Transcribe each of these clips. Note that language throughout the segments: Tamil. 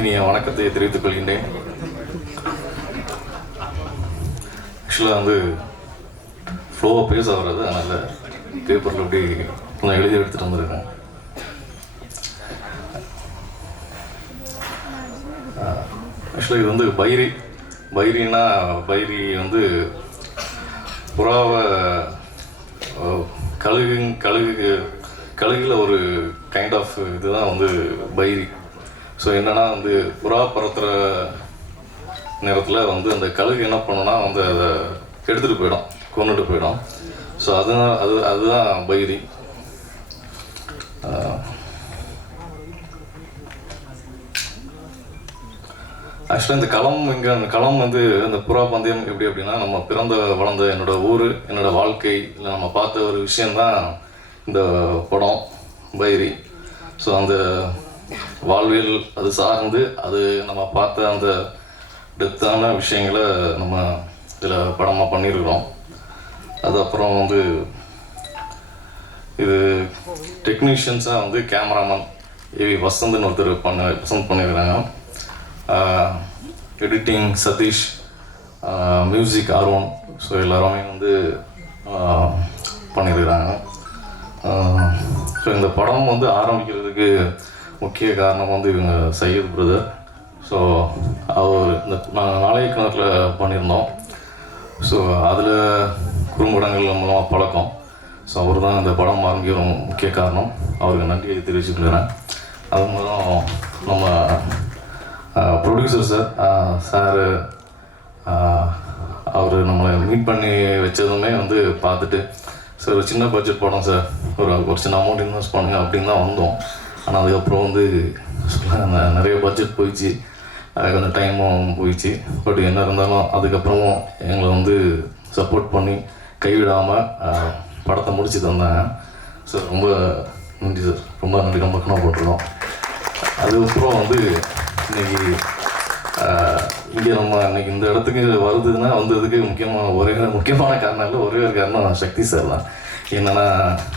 இனிய வணக்கத்தை தெரிவித்துக் கொள்கின்றேன். ஆக்சுவலாக வந்து ஃப்ளோவாக பேச வராது அதனால் பேப்பரில் அப்படி கொஞ்சம் எழுதி எடுத்துகிட்டு வந்திருக்கேன். ஆக்சுவலாக இது வந்து பைரி. பைரின்னா பைரி வந்து புறாவை கழுகு கழுகு கழுகில் ஒரு கைண்ட் ஆஃப் இதுதான் வந்து பைரி. ஸோ என்னென்னா வந்து புறா பறத்துகிற நேரத்தில் வந்து அந்த கழுகு என்ன பண்ணுன்னா வந்து அதை எடுத்துகிட்டு போயிடும் கொண்டுட்டு போயிடும். ஸோ அதுதான் அது அதுதான் பைரி. ஆக்சுவலாக இந்த களம் இங்கே அந்த களம் வந்து இந்த புறா பந்தயம் எப்படி அப்படின்னா நம்ம பிறந்த வளர்ந்த என்னோட ஊர் என்னோட வாழ்க்கை இல்லை நம்ம பார்த்த ஒரு விஷயந்தான் இந்த படம் பைரி. ஸோ அந்த வாழ்வியல் அது சார்ந்து அது நம்ம பார்த்த அந்த டெப்த்தான விஷயங்களை நம்ம இதில் படமாக பண்ணியிருக்கிறோம். அது அப்புறம் வந்து இது டெக்னீஷியன்ஸாக வந்து கேமராமேன் ஏவி வசந்த்னு ஒருத்தர் பண்ண வசந்த் பண்ணியிருக்கிறாங்க. எடிட்டிங் சதீஷ் மியூசிக் ஆர்வம் ஸோ எல்லாருமே வந்து பண்ணியிருக்கிறாங்க. ஸோ இந்த படம் வந்து ஆரம்பிக்கிறதுக்கு முக்கிய காரணம் வந்து இவங்க சையத் பிரதர். ஸோ அவர் இந்த நாங்கள் நாளைய கிணத்துல பண்ணியிருந்தோம் ஸோ அதில் குறும்படங்கள் மூலமாக பழக்கம். ஸோ அவர் தான் இந்த படம் ஆரம்பிக்கிற முக்கிய காரணம். அவருக்கு நன்றியை தெரிவிச்சுக்கிறேன். அது மூலம் நம்ம ப்ரொடியூசர் சார் சார் அவர் நம்மளை மீட் பண்ணி வச்சதுமே வந்து பார்த்துட்டு சார் ஒரு சின்ன பட்ஜெட் படம் சார் ஒரு ஒரு சின்ன அமௌண்ட் இன்வெஸ்ட் பண்ணுங்க அப்படின்னு தான் வந்தோம். ஆனால் அதுக்கப்புறம் வந்து சொல்ல நிறைய பட்ஜெட் போயிடுச்சு. அதுக்கு கொஞ்சம் டைமும் போயிடுச்சு. பட் என்ன இருந்தாலும் அதுக்கப்புறமும் எங்களை வந்து சப்போர்ட் பண்ணி கைவிடாமல் படத்தை முடித்து தந்தாங்க சார் ரொம்ப நன்றி சார் ரொம்ப நன்றி. ரொம்ப கணக்கு போட்டுருக்கோம். அதுக்கப்புறம் வந்து இன்னைக்கு இங்கே நம்ம அன்றைக்கி இந்த இடத்துக்கு வருதுன்னா வந்ததுக்கு முக்கியமாக ஒரே முக்கியமான காரணம் இல்லை ஒரே ஒரு காரணம் சக்தி சார் தான். என்னென்னா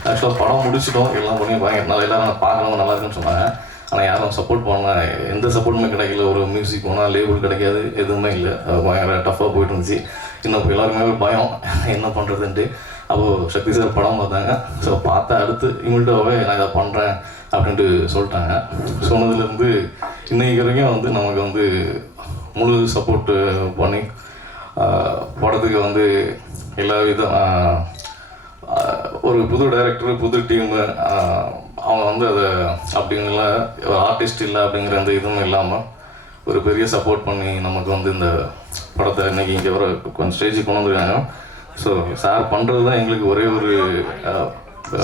ஆக்சுவலாக படம் முடிச்சிட்டோம் எல்லாம் பண்ணி பயங்கர எல்லாரும் பார்க்கணும் நல்லா இருக்குன்னு சொன்னாங்க. ஆனால் யாரும் சப்போர்ட் பண்ண எந்த சப்போர்ட்டுமே கிடைக்கல. ஒரு மியூசிக் போனால் லேபிள் கிடைக்காது எதுவுமே இல்லை. பயங்கர டஃப்பாக போயிட்டு இருந்துச்சு. இன்னும் இப்போ எல்லாருக்குமே ஒரு பயம். என்ன பண்ணுறதுன்ட்டு அப்போது சக்தி சார் படம் பார்த்தாங்க. ஸோ பார்த்தா அடுத்து இமிடியாகவே நான் இதை பண்ணுறேன் அப்படின்ட்டு சொல்லிட்டாங்க. சொன்னதுலேருந்து இன்னைக்கு வரைக்கும் வந்து நமக்கு வந்து முழு சப்போர்ட்டு பண்ணி படத்துக்கு வந்து எல்லா விதம் ஒரு புது டைரக்டர் புது டீமு அவங்க வந்து அதை அப்படிங்கிற ஆர்டிஸ்ட் இல்லை அப்படிங்கிற அந்த இதுவும் இல்லாமல் ஒரு பெரிய சப்போர்ட் பண்ணி நமக்கு வந்து இந்த படத்தை இன்னைக்கு இங்கே வர கொஞ்சம் ஸ்டேஜுக்கு கொண்டு வந்துருக்காங்க. ஸோ சார் பண்ணுறது தான் எங்களுக்கு ஒரே ஒரு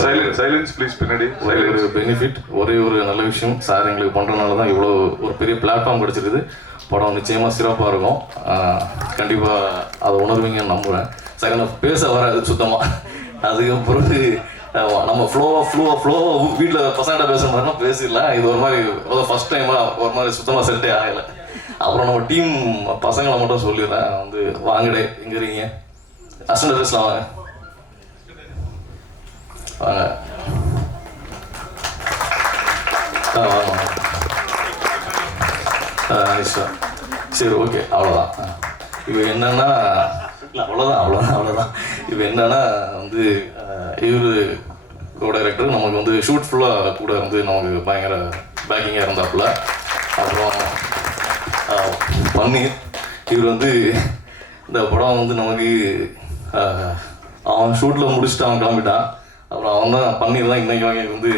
சைலன்ஸ் சைலன்ஸ் ப்ளீஸ் பின்னாடி. ஒரே ஒரு பெனிஃபிட் ஒரே ஒரு நல்ல விஷயம். சார் எங்களுக்கு பண்ணுறதுனால தான் இவ்வளோ ஒரு பெரிய பிளாட்ஃபார்ம் கிடச்சிருக்குது. படம் நிச்சயமாக சிறப்பாக இருக்கும். கண்டிப்பாக அதை உணர்வீங்கன்னு நம்புகிறேன் சார் எனக்கு பேச வராது சுத்தமாக அதுக்கப்புறம் நம்ம ஃப்ளோவாக ஃப்ளோவாக ஃப்ளோவாக வீட்டில் பசங்கிட்ட பேசுகிற மாதிரினா பேசிடலாம். இது ஒரு மாதிரி ஃபஸ்ட் டைமாக ஒரு மாதிரி சுத்தமாக செட்டே ஆகலை. அப்புறம் நம்ம டீம் பசங்களை மட்டும் சொல்லிடுறேன். வந்து வாங்கடே எங்கே இருக்கீங்க? அசண்ட் ட்ரெஸ்லாம் வாங்க. வாங்க ஆ வாங்க சரி ஓகே அவ்வளோதான் இப்போ என்னன்னா இல்லை அவ்வளோதான் அவ்வளோதான் அவ்வளோதான் இப்போ என்னன்னா வந்து இவர் கோ டைரக்டர் நமக்கு வந்து ஷூட் ஃபுல்லாக கூட வந்து நமக்கு பயங்கர பேக்கிங்காக இருந்தாப்புல அப்புறம் பன்னீர் இவர் வந்து இந்த படம் வந்து நமக்கு அவன் ஷூட்டில் முடிச்சுட்டு அவன் கிளம்பிட்டான். அப்புறம் அவன் தான் பன்னீர் தான் இன்னைக்கு வரைக்கும் வந்து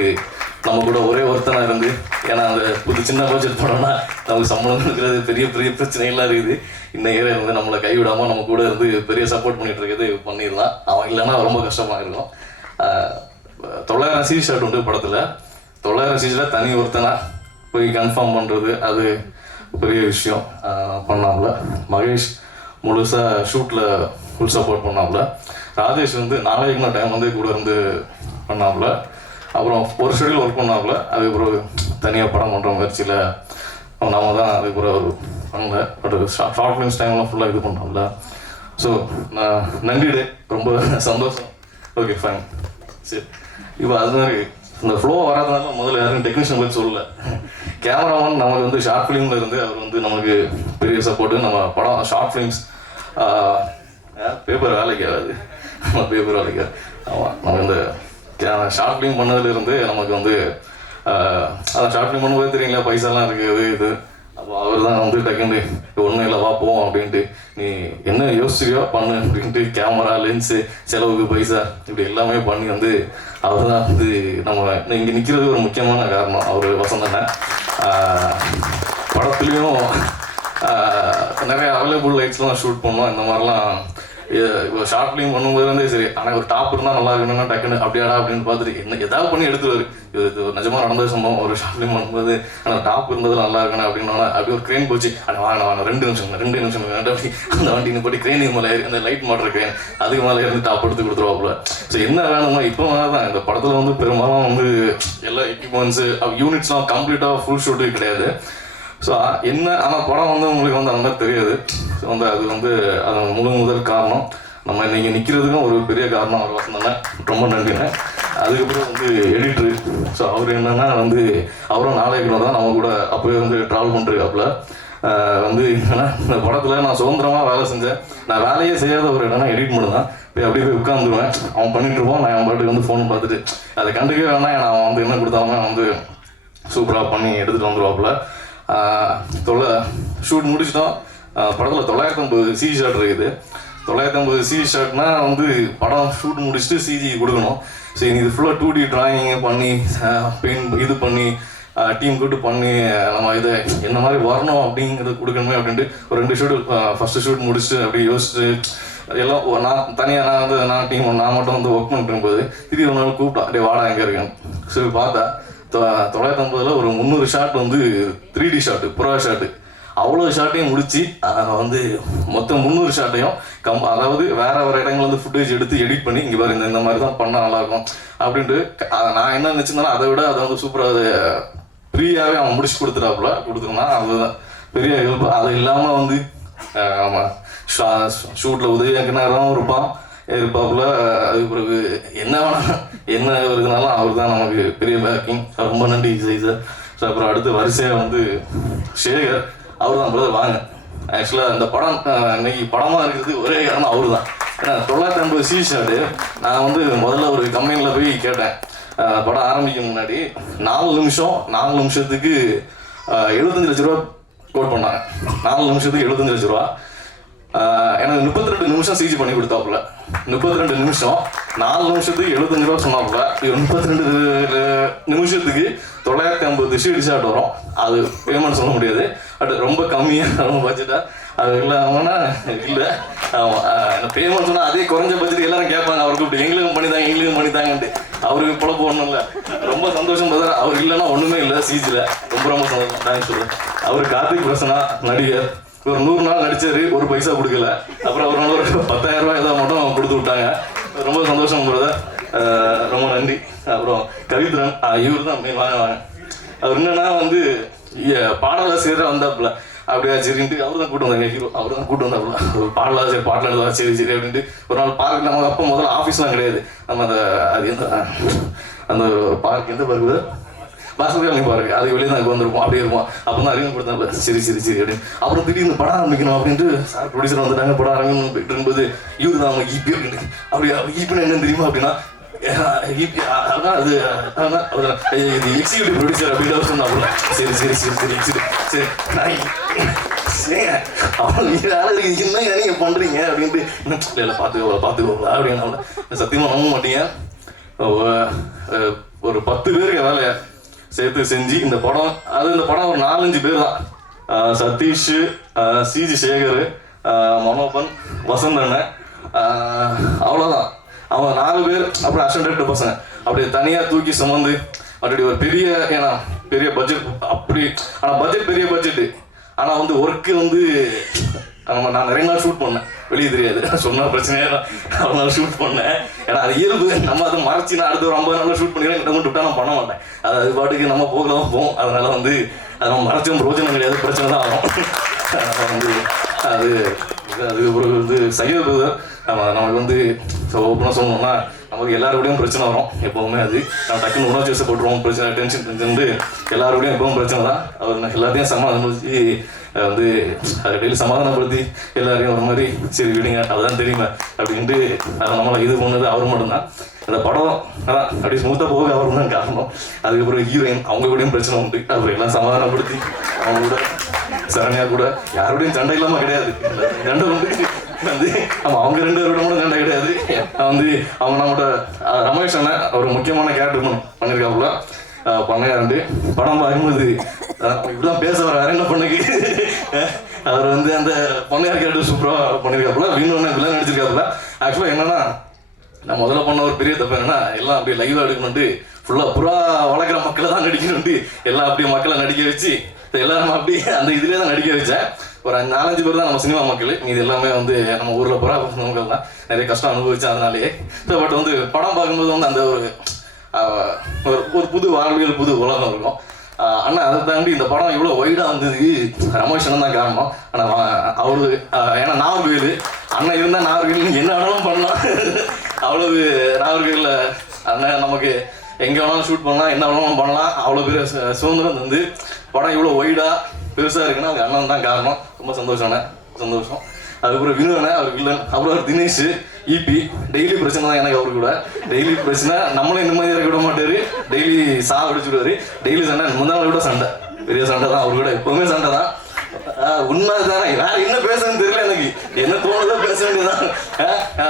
நம்ம கூட ஒரே ஒருத்தனாக இருந்து. ஏன்னா அந்த புது சின்ன பட்ஜெட் போனோம்னா நமக்கு சம்பளம் இருக்கிறது பெரிய பெரிய பிரச்சனைகள்லாம் இருக்குது. இன்னைக்கு வந்து நம்மளை கைவிடாமல் நம்ம கூட இருந்து பெரிய சப்போர்ட் பண்ணிட்டு இருக்கிறது பண்ணிடலாம் அவன் இல்லைன்னா ரொம்ப கஷ்டமாக இருக்கும். தொள்ளாயிரம் சீ ஷர்ட் உண்டு படத்தில். தொள்ளாயிரம் சீஸில் தனி ஒருத்தனாக போய் கன்ஃபார்ம் பண்ணுறது அது பெரிய விஷயம். பண்ணாமல பண்ணாப்புல மகேஷ் முழுசாக ஷூட்டில் ஃபுல் சப்போர்ட் பண்ணாப்புல ராஜேஷ் வந்து நாளைக்கு டைம் வந்து கூட இருந்து பண்ணாப்புல. அப்புறம் ஒரு ஷெடியூல் ஒர்க் பண்ணாப்புல. அதுக்கப்புறம் தனியாக படம் பண்ணுற முயற்சியில் நம்ம தான் அதுக்கப்புறம் ஒரு பண்ணல. பட் ஷார்ட் ஃபிலிம்ஸ் டைம்லாம் ஃபுல்லாக இது பண்ணோம்ல ஸோ நான் நன்றிடு ரொம்ப சந்தோஷம். ஓகே ஃபைன் சரி. இப்போ அது மாதிரி இந்த ஃப்ளோ வராதனால முதல்ல யாரும் டெக்னீஷியன் பற்றி சொல்லல. கேமராமேன் நமக்கு வந்து ஷார்ட் ஃபிலிமில் இருந்து அவர் வந்து நமக்கு பெரிய சப்போர்ட்டு நம்ம படம் ஷார்ட் ஃபிலிம்ஸ் பேப்பர் வேலைக்கு ஆகாது நம்ம பேப்பர் வேலைக்கு ஆமாம் நம்ம இந்த ஷார்ட் பண்ணதுலேருந்து நமக்கு வந்து அதான் ஷார்ட் பண்ணும்போது தெரியுங்களா பைசாலாம் இருக்குது இது அப்போ அவர் தான் வந்து டக்குன்னு ஒன்றும் இல்லை பார்ப்போம் அப்படின்ட்டு. நீ என்ன யோசிச்சியோ பண்ணு அப்படின்ட்டு கேமரா லென்ஸு செலவுக்கு பைசா இப்படி எல்லாமே பண்ணி வந்து அவர் தான் வந்து நம்ம இங்கே நிற்கிறது ஒரு முக்கியமான காரணம். அவர் வசந்தனை படத்துலேயும் நிறைய அவைலபிள் லைட்ஸ்லாம் ஷூட் பண்ணோம் இந்த மாதிரிலாம் இப்போ ஷார்ட் ஃபிலிம் பண்ணும்போது இருந்தே சரி ஆனால் ஒரு டாப் இருந்தால் நல்லா இருக்கணும்னா டக்குன்னு அப்படியாடா அப்படின்னு பார்த்துட்டு என்ன ஏதாவது பண்ணி எடுத்துருவாரு. இது இது நிஜமா நடந்த சம்பவம். ஒரு ஷார்ட் ஃபிலிம் பண்ணும்போது ஆனால் டாப் இருந்தது நல்லா இருக்கணும் அப்படின்னு அப்படி ஒரு க்ரெயின் போச்சு அந்த வாங்க வாங்க ரெண்டு நிமிஷம் ரெண்டு நிமிஷம் அப்படி அந்த வண்டி போட்டு க்ரெயின் மேலே ஏறி அந்த லைட் மாட்டர் க்ரெயின் அதுக்கு மேலே இருந்து டாப் எடுத்து கொடுத்துருவாப்புல. ஸோ என்ன வேணுமோ இப்போ தான் இந்த படத்தில் வந்து பெரும்பாலும் வந்து எல்லா எக்யூப்மெண்ட்ஸு யூனிட்ஸ்லாம் கம்ப்ளீட்டாக ஃபுல் ஷூட்டு கிடையாது. ஸோ என்ன ஆனால் படம் வந்து உங்களுக்கு வந்து அந்த மாதிரி தெரியாது. ஸோ வந்து அது வந்து அது முழு முதல் காரணம். நம்ம இன்னைக்கு நிற்கிறதுக்கும் ஒரு பெரிய காரணம் அவர் வசந்தானே ரொம்ப நன்றிங்க அதுக்கப்புறம் வந்து எடிட்ரு ஸோ அவர் என்னென்னா வந்து அவரும் நாளைக்கு தான் நம்ம கூட அப்போயே வந்து ட்ராவல் பண்ணிருக்காப்புல. வந்து என்னன்னா இந்த படத்தில் நான் சுதந்திரமாக வேலை செஞ்சேன். நான் வேலையே செய்யாத ஒரு என்னன்னா எடிட் மட்டும் தான் போய் அப்படியே போய் உட்காந்துருவேன் அவன் பண்ணிட்டு இருப்பான். நான் அவன் பாட்டுக்கு வந்து ஃபோன் பார்த்துட்டு அதை கண்டுக்கவே வேணாம். நான் அவன் வந்து என்ன கொடுத்தாம வந்து சூப்பராக பண்ணி எடுத்துகிட்டு வந்துருவாப்புல. தொலை ஷூட் முடிச்சிட்டோம். படத்தில் தொள்ளாயிரத்தி ஐம்பது சிஜி ஷாட் இருக்குது. தொள்ளாயிரத்தி ஐம்பது சிஜி ஷாட்னா வந்து படம் ஷூட் முடிச்சுட்டு சிஜி கொடுக்கணும். ஸோ இது ஃபுல்லாக டூ டி ட்ராயிங் பண்ணி பெயிண்ட் இது பண்ணி டீம் கூட்டு பண்ணி நம்ம இதை என்ன மாதிரி வரணும் அப்படிங்கிறது கொடுக்கணுமே அப்படின்ட்டு ஒரு ரெண்டு ஷூட் ஃபஸ்ட்டு ஷூட் முடிச்சுட்டு அப்படியே யோசிச்சு எல்லாம் நான் தனியாக நான் வந்து நான் டீம் நான் மட்டும் வந்து ஒர்க் பண்ணிட்டு இருக்கும்போது திடீர் ஒரு நாள் கூப்பிட்டான் அப்படியே வாடா எங்கே இருக்கேன் சரி பார்த்தா தொள்ளாயிரத்தி ஐம்பதுல ஒரு முந்நூறு ஷாட் வந்து த்ரீ டி ஷாட்டு புறா ஷாட்டு அவ்வளோ ஷாட்டையும் முடிச்சு வந்து மொத்தம் முந்நூறு ஷாட்டையும் கம் அதாவது வேற வேற இடங்கள்ல வந்து ஃபுட்டேஜ் எடுத்து எடிட் பண்ணி இங்கே பாரு இந்த இந்த மாதிரி தான் பண்ணால் நல்லாயிருக்கும் அப்படின்ட்டு நான் என்ன நினச்சிருந்தேன்னா அதை விட அதை வந்து சூப்பராக அது ஃப்ரீயாகவே அவன் முடிச்சு கொடுத்துட்டாப்புல கொடுத்துருந்தான். அதுதான். பெரிய ஹெல்ப் அது இல்லாமல் வந்து ஆமாம் ஷூட்டில் உதவி இருப்பான் இருப்பாப்புல அதுக்கு பிறகு என்ன வேணாலும் என்ன இருக்குனாலும் அவர் தான் நமக்கு பெரிய பேக்கிங் ரொம்ப நன்றி இசை சார். ஸோ அப்புறம் அடுத்து வரிசையாக வந்து சேகர். அவர் தான் பிரதர் வாங்க. ஆக்சுவலாக இந்த படம் இன்னைக்கு படமாக இருக்கிறது ஒரே காரணம் அவர் தான். ஏன்னா தொள்ளாயிரத்தி ஐம்பது சி ஷாட்டு நான் வந்து முதல்ல ஒரு கம்பெனியில் போய் கேட்டேன். படம் ஆரம்பிக்கும் முன்னாடி நாலு நிமிஷம் நாலு நிமிஷத்துக்கு எழுபத்தஞ்சு லட்ச ரூபா கோட் பண்ணாங்க. நாலு நிமிஷத்துக்கு எழுபத்தஞ்சு லட்ச ரூபா. எனக்கு முப்பத்தி ரெண்டு நிமிஷம் சிஜி பண்ணி கொடுத்தாப்புல. முப்பத்தி ரெண்டு நிமிஷம் நாலு நிமிஷத்துக்கு எழுபத்தஞ்சு ரூபா சொன்னாப்புல. இது முப்பத்தி ரெண்டு நிமிஷத்துக்கு தொள்ளாயிரத்தி ஐம்பது ஷீட் ஷாட் வரும். அது பேமெண்ட் சொல்ல முடியாது. பட் ரொம்ப கம்மியாக ரொம்ப பட்ஜெட்டாக அது இல்லாமன்னா இல்லை. ஆமாம் பேமெண்ட் சொன்னால் அதே குறைஞ்ச பட்ஜெட் எல்லாரும் கேட்பாங்க. அவருக்கு இப்படி எங்களுக்கும் பண்ணிதாங்க எங்களுக்கும் பண்ணிதாங்கன்ட்டு அவருக்கு பொழப்பு ஒன்றும் இல்லை. ரொம்ப சந்தோஷம் பார்த்தா அவர் இல்லைன்னா ஒன்றுமே இல்லை சிஜியில் ரொம்ப ரொம்ப சந்தோஷம். தேங்க்ஸ் சொல்லுவேன் அவர் கார்த்திக் பிரசனா நடிகர். ஒரு நூறு நாள் நடிச்சாரு ஒரு பைசா கொடுக்கல. அப்புறம் ஒரு நாள் ஒரு பத்தாயிரம் ரூபாய் ஏதாவது மட்டும் கொடுத்து விட்டாங்க. ரொம்ப சந்தோஷம் பிரதர் ரொம்ப நன்றி. அப்புறம் கவித்ரன் இவர் தான் போய் வாங்க வாங்க. அவர் என்னன்னா வந்து பாடலாசிரியராக வந்தாப்புல. அப்படியா சரின்ட்டு அவர் தான் கூட்டு வந்தாங்க ஹீரோ அவர் தான் கூட்டு வந்தாப்புல. ஒரு பாடலாசிரியர் பாட்டில் எழுதா சரி சரி அப்படின்ட்டு ஒரு நாள் பார்க் நம்ம அப்போ முதல்ல ஆஃபீஸ்லாம் கிடையாது. நம்ம அந்த அது எந்த அந்த பார்க் எந்த பார்க்கு பாஸ்கர் பாருங்க. அது வெளியே தான் வந்திருப்போம் அப்படியே இருப்போம் அப்போ தான் அறிமுகப்படுத்தாங்க சரி சரி சரி அப்படின்னு. அப்புறம் திடீர்னு படம் ஆரம்பிக்கணும் அப்படின்ட்டு சார் ப்ரொடியூசர் வந்துட்டாங்க. படம் ஆரம்பிக்கணும் போயிட்டு இருக்கும்போது இவரு தான் அவங்க ஈபி அப்படின்னு. அப்படியே ஈபின்னு என்னன்னு தெரியுமா அப்படின்னா அதான் அது அதான் இது எக்ஸிக்யூட்டிவ் ப்ரொடியூசர் அப்படின்னு அவர் சொன்னாப்புல சரி சரி சரி சரி சரி சரி நான் சரிங்க அவன் வேலை என்ன நீங்க பண்றீங்க அப்படின்ட்டு "இன்னும் இல்ல இல்ல பாத்துக்கோ அப்படின்னு. சத்தியமா நம்ப மாட்டீங்க. ஒ- ஒரு பத்து பேருக்கு வேலையை சேர்த்து செஞ்சு இந்த படம் அது இந்த படம் ஒரு நாலஞ்சு பேர் தான் சதீஷ் சிஜி சேகர் மனோபன் வசந்த் அண்ணன் அவ்வளோதான் அவங்க நாலு பேர் அப்புறம் அசிஸ்டன்ட் பசங்க அப்படியே தனியாக தூக்கி சுமந்து அப்படி ஒரு பெரிய ஏன்னா பெரிய பட்ஜெட் அப்படி ஆனால் பட்ஜெட் பெரிய பட்ஜெட்டு ஆனால் வந்து ஒர்க்கு வந்து நம்ம நான் நிறைய நாள் ஷூட் பண்ணேன். வெளியே தெரியாது. சொன்ன பிரச்சனையே தான் அவ்வளோ நாள் ஷூட் பண்ணேன். ஏன்னா அது இயல்பு. நம்ம அதை மறைச்சி நான் அடுத்த ஒரு ஐம்பது நாள் ஷூட் பண்ணிடுறேன் கிட்ட கொண்டு விட்டா நான் பண்ண மாட்டேன். அது அது பாட்டுக்கு நம்ம போகல தான் போவோம். அதனால வந்து அது நம்ம மறைச்சும். பிரோஜனம் கிடையாது. பிரச்சனை தான் ஆகும். அதனால வந்து அது அது ஒரு வந்து சையத் நம்ம நமக்கு வந்து ஓப்பனாக சொல்லணும்னா நமக்கு எல்லாரோடையும் பிரச்சனை வரும். எப்போவுமே அது. நம்ம டக்குன்னு உணர்ச்சி வசப்பட்டுருவோம். பிரச்சனை டென்ஷன் டென்ஷன் எல்லாரோடையும் எப்பவும் பிரச்சனை தான். அவர் எல்லாத்தையும் சமாதானப்படுத்தி வந்து அதை டெய்லி சமாதானப்படுத்தி எல்லாரையும் ஒரு மாதிரி சரி விடுங்க அதுதான் தெரியுமே அப்படின்ட்டு அதை நம்மளை இது பண்ணது அவர் மட்டும்தான். அந்த படம் அதான் அப்படியே ஸ்மூத்தாக போக அவர் தான் காரணம். அதுக்கப்புறம் ஹீரோயின் அவங்க கூடயும் பிரச்சனை உண்டு. அவர் எல்லாம் சமாதானப்படுத்தி அவங்க கூட சரண்யா கூட யாரோடையும் சண்டை இல்லாமல் கிடையாது. சண்டை உண்டு. வந்து ஆமா அவங்க ரெண்டு பேரோட கூட சண்டை கிடையாது. நான் வந்து அவங்க நம்மளோட ரமேஷ் அண்ணன் ஒரு முக்கியமான கேரக்டர் பண்ணியிருக்காப்புல அஹ், பண்ணையாண்டு படம் பார்க்கும்போது இப்படிலாம் பேச வர வேற என்ன பொண்ணுக்கு? அவர் வந்து அந்த பொண்ணையார் கேரக்டர் சூப்பராக பண்ணியிருக்காப்புல வீணுன்னு அண்ணன் நடிச்சிருக்காப்புல. ஆக்சுவலாக என்னன்னா நான் முதல்ல பண்ண ஒரு பெரிய தப்பு என்னன்னா எல்லாம் அப்படியே லைவ் எடுக்கணும்ட்டு ஃபுல்லாக புறா வளர்க்குற மக்களை தான் நடிக்கணும்ட்டு எல்லாம் அப்படியே மக்களை நடிக்க வச்சு எல்லாரும் அப்படியே அந்த இதுலேயே தான் நடிக்க வச்சேன். ஒரு அஞ்சு- நாலஞ்சு பேர் தான் நம்ம சினிமா மக்கள். இது எல்லாமே வந்து நம்ம ஊரில் புறா மக்கள் தான். நிறைய கஷ்டம் அனுபவிச்சேன் அதனாலேயே. பட் வந்து படம் பார்க்கும்போது வந்து அந்த ஒரு ஒரு ஒரு புது வாழ்வியல் புது உலகம் இருக்கும். அண்ணா அதை தாண்டி இந்த படம் இவ்வளோ ஒய்டாக வந்ததுக்கு ரமேஷன் தான் காரணம். ஆனால் அவரு ஏன்னா நாகர்கோவில் அண்ணன் இருந்தால் நாகர்கோயில் என்ன வேணாலும் பண்ணலாம். அவ்வளவு நாகர்கோயிலில் அண்ணன் நமக்கு எங்கே வேணாலும் ஷூட் பண்ணலாம் என்ன வேணாலும் பண்ணலாம். அவ்வளோ பெரிய சுதந்திரம் தந்து படம் இவ்வளோ ஒய்டாக பெருசாக இருக்குன்னா அது அண்ணன் தான் காரணம். ரொம்ப சந்தோஷம் அண்ணே. சந்தோஷம். அதுக்கப்புறம் வினுவனை அவர் வில்லன் அப்புறம் அவர் தினேஷ் இபி டெய்லி பிரச்சனை தான் எனக்கு அவரு கூட. டெய்லி பிரச்சனை நம்மளும் நிம்மதியாக இருக்க விட மாட்டாரு. டெய்லி சா அடிச்சுடுவாரு டெய்லி சண்டை முந்தா நாள் கூட சண்டை. பெரிய சண்டை தான் அவர் கூட எப்பவுமே சண்டை தான். உண்மை தானே வேற என்ன பேசுறதுன்னு தெரியல எனக்கு. என்ன தோணுதோ பேச வேண்டியதான்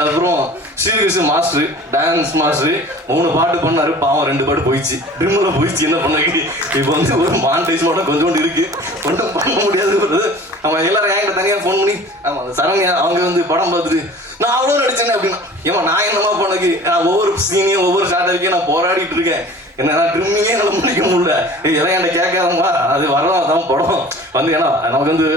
அப்புறம் ஸ்ரீகிருஷ்ண மாஸ்டர் டான்ஸ் மாஸ்டர் மூணு பாட்டு பண்ணாரு. பாவம் ரெண்டு பாட்டு போயிடுச்சு. ட்ரிம்ல போயிடுச்சு. என்ன பண்ணக்கு இப்போ வந்து ஒரு மானிட்டைஸ் மட்டும் கொஞ்சோண்டு இருக்கு. ஒன்றும் பண்ண முடியாது நம்ம எல்லாரும் என்கிட்ட தனியா ஃபோன் பண்ணி ஆமா அந்த சரண்யா அவங்க வந்து படம் பார்த்துட்டு நான் அவ்வளோ நடிச்சேன் அப்படின்னா ஏமா நான் என்னமா பண்ணக்கு நான் ஒவ்வொரு சீனையும் ஒவ்வொரு ஷார்ட் வரைக்கும் நான் போராடிட்டு இருக்கேன். என்ன ட்ரிம்மிங்கே என்னால் முடிக்க முடியல. ஏய், எல்லாம் என்கிட்ட கேட்காதவங்களா அது வரலாம் தான் படம். வந்து ஏன்னா நமக்கு வந்து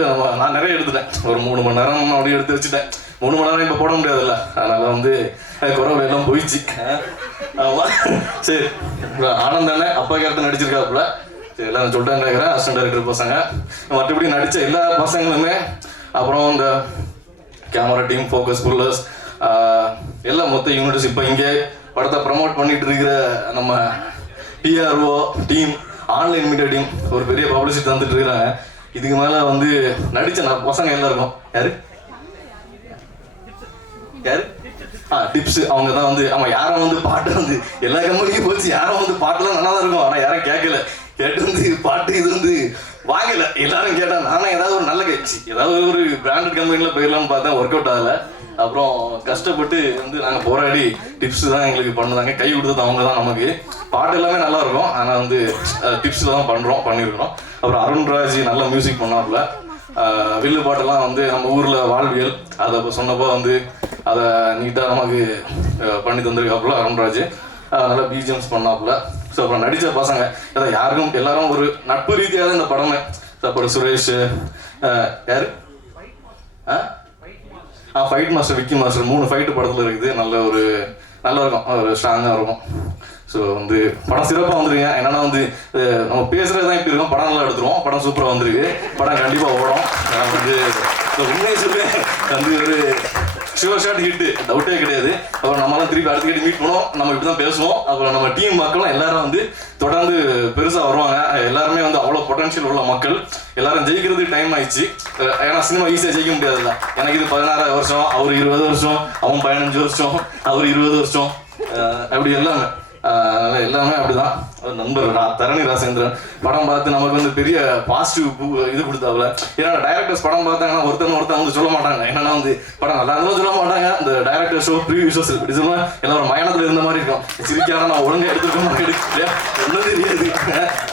நான் நிறைய எடுத்துட்டேன். ஒரு மூணு மணி நேரம் அப்படியே எடுத்து வச்சுட்டேன். மூணு மணி நேரம் இப்போ போட முடியாதுல்ல. அதனால வந்து குறவு எல்லாம் போயிடுச்சு. ஆமா. சரி. இப்ப அப்பா கேரக்டர் நடிச்சிருக்காப்புல. எல்லாம் சொல்லிட்டேன் கேட்குறேன் அசிஸ்டன்ட் டைரக்டர் பசங்க. மற்றபடி நடித்த எல்லா பசங்களுமே அப்புறம் இந்த கேமரா டீம் ஃபோக்கஸ் புல்லர்ஸ் எல்லாம் மொத்த யூனிட்ஸ் இப்போ இங்கே படத்தை ப்ரமோட் பண்ணிட்டு இருக்கிற நம்ம DRO team online media team ஒரு பெரிய பப்ளிசிட்டி தந்துட்டு இருக்கிறாங்க. இதுக்கு மேலே வந்து நடிச்ச நான் பசங்க எல்லாருக்கும். யாரு? யாரு? ஆ டிப்ஸ். அவங்க தான் வந்து ஆமாம் யாரும் வந்து பாட்டு வந்து எல்லா கம்பெனிக்கும் போச்சு. யாரும் வந்து பாட்டுலாம் நல்லா தான் இருக்கும். ஆனால் யாரும் கேட்கல. கேட்டு வந்து பாட்டு இது வந்து வாங்கல எல்லாரும் கேட்டா நானும் ஏதாவது ஒரு நல்ல கட்சி ஏதாவது ஒரு பிராண்டட் கம்பெனியில் போயிடலாம்னு பார்த்தா ஒர்க் அவுட் ஆகல. அப்புறம் கஷ்டப்பட்டு வந்து நாங்கள் போராடி டிப்ஸ் தான் எங்களுக்கு பண்ணுதாங்க கை கொடுத்தது அவங்க தான் நமக்கு. பாட்டு எல்லாமே நல்லா இருக்கும். ஆனால் வந்து டிப்ஸ்ல தான் பண்ணுறோம் பண்ணியிருக்கிறோம் அப்புறம் அருண்ராஜ் நல்ல மியூசிக் பண்ணாப்புல. வில்லு பாட்டெல்லாம் வந்து நம்ம ஊரில் வாழ்வியல். அதை இப்போ சொன்னப்போ வந்து அதை நீட்டாக நமக்கு பண்ணி தந்திருக்காப்புல அருண்ராஜ் நல்லா பிஜிஎம்ஸ் பண்ணாப்புல. ஸோ அப்புறம் நடித்த பசங்க. ஏதோ யாருக்கும் எல்லாரும் ஒரு நட்பு ரீதியாக தான் இந்த படமே. ஸோ அப்புறம் சுரேஷ் யார் யாரு? ஆ ஆ ஃபைட் மாஸ்டர் விக்கி மாஸ்டர் மூணு ஃபைட்டு படத்தில் இருக்குது. நல்ல ஒரு நல்லா இருக்கும். ஒரு ஸ்ட்ராங்காக இருக்கும். ஸோ வந்து படம் சிறப்பாக வந்துருங்க. என்னன்னா வந்து நம்ம பேசுறது தான் இப்படி இருக்கும். படம் நல்லா எடுத்துருவோம். படம் சூப்பராக வந்திருக்கு. படம் கண்டிப்பாக ஓடும். நான் வந்து உண்மையை சொல்லுவேன் வந்து ஒரு சிவர் ஷாட் ஹிட்டு டவுட்டே கிடையாது. அப்புறம் நம்மளாம் திருப்பி அடுத்த மீட் பண்ணுவோம். நம்ம இப்படி தான் பேசுவோம். அப்புறம் நம்ம டீம் மக்களும் எல்லாரும் வந்து தொடர்ந்து பெருசாக வருவாங்க. எல்லாருமே வந்து அவ்வளோ பொட்டன்ஷியல் உள்ள மக்கள். எல்லாரும் ஜெயிக்கிறதுக்கு டைம் ஆயிடுச்சு. ஏன்னா சினிமா ஈஸியாக ஜெயிக்க முடியாதுல்ல எனக்கு இது பதினாறு வருஷம் அவர் இருபது வருஷம் அவன் பதினஞ்சு வருஷம் அவர் இருபது வருஷம். அப்படி எல்லாமே. எல்லாமே அப்படிதான். நண்பர் தரணி ராசேந்திரன் படம் பார்த்து நமக்கு வந்து பெரிய பாசிட்டிவ் இது கொடுத்தாப்புல. ஏன்னா டைரக்டர்ஸ் படம் பார்த்தாங்கன்னா ஒருத்தன் ஒருத்தன் வந்து சொல்ல மாட்டாங்க. என்னன்னா வந்து படம் நல்லா இருந்தாலும் சொல்ல மாட்டாங்க. இந்த டைரக்டர் ஷோ ப்ரீவியூ ஷோஸ் இப்படி சொல்லுவேன் எல்லாம் ஒரு மயானத்துல இருந்த மாதிரி இருக்கும். சிரிக்கான நான் ஒழுங்கா எடுத்துருக்க மாதிரி எடுக்கல ஒன்றும் தெரியாது.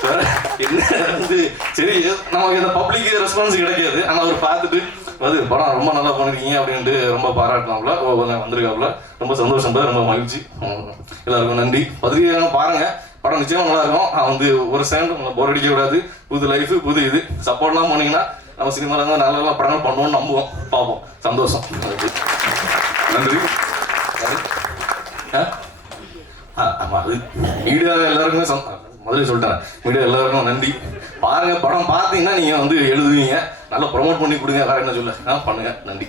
வேற என்ன வந்து சரி நமக்கு இந்த பப்ளிக் ரெஸ்பான்ஸ் கிடைக்காது. ஆனா அவர் பார்த்துட்டு அது படம் ரொம்ப நல்லா பண்ணிருக்கீங்க அப்படின்ட்டு ரொம்ப பாராட்டினாப்ல ஓ, வந்திருக்காப்ல ரொம்ப சந்தோஷம் ரொம்ப மகிழ்ச்சி. எல்லாருக்கும் நன்றி. பத்திரிகையாக பாருங்க. படம் நிச்சயமா நல்லா இருக்கும். நான் வந்து ஒரு செகண்ட் உங்களை போர் அடிக்க கூடாது. புது லைஃப் புது இது. சப்போர்ட்லாம் போனீங்கன்னா நம்ம சினிமாவில் இருந்தால் நல்ல நல்ல படங்கள் பண்ணுவோம்னு நம்புவோம். பார்ப்போம். சந்தோஷம். நன்றி. ஆ? ஆ, அது மீடியா எல்லாருக்குமே சந்~ முதல்ல சொல்லிட்டேன். மீடியா எல்லாருக்கும் நன்றி. பாருங்க படம் பார்த்தீங்கன்னா நீங்கள் வந்து எழுதுவீங்க. நல்லா ப்ரொமோட் பண்ணி கொடுங்க. வேற என்ன சொல்ல? பண்ணுங்கள் பண்ணுங்க. நன்றி.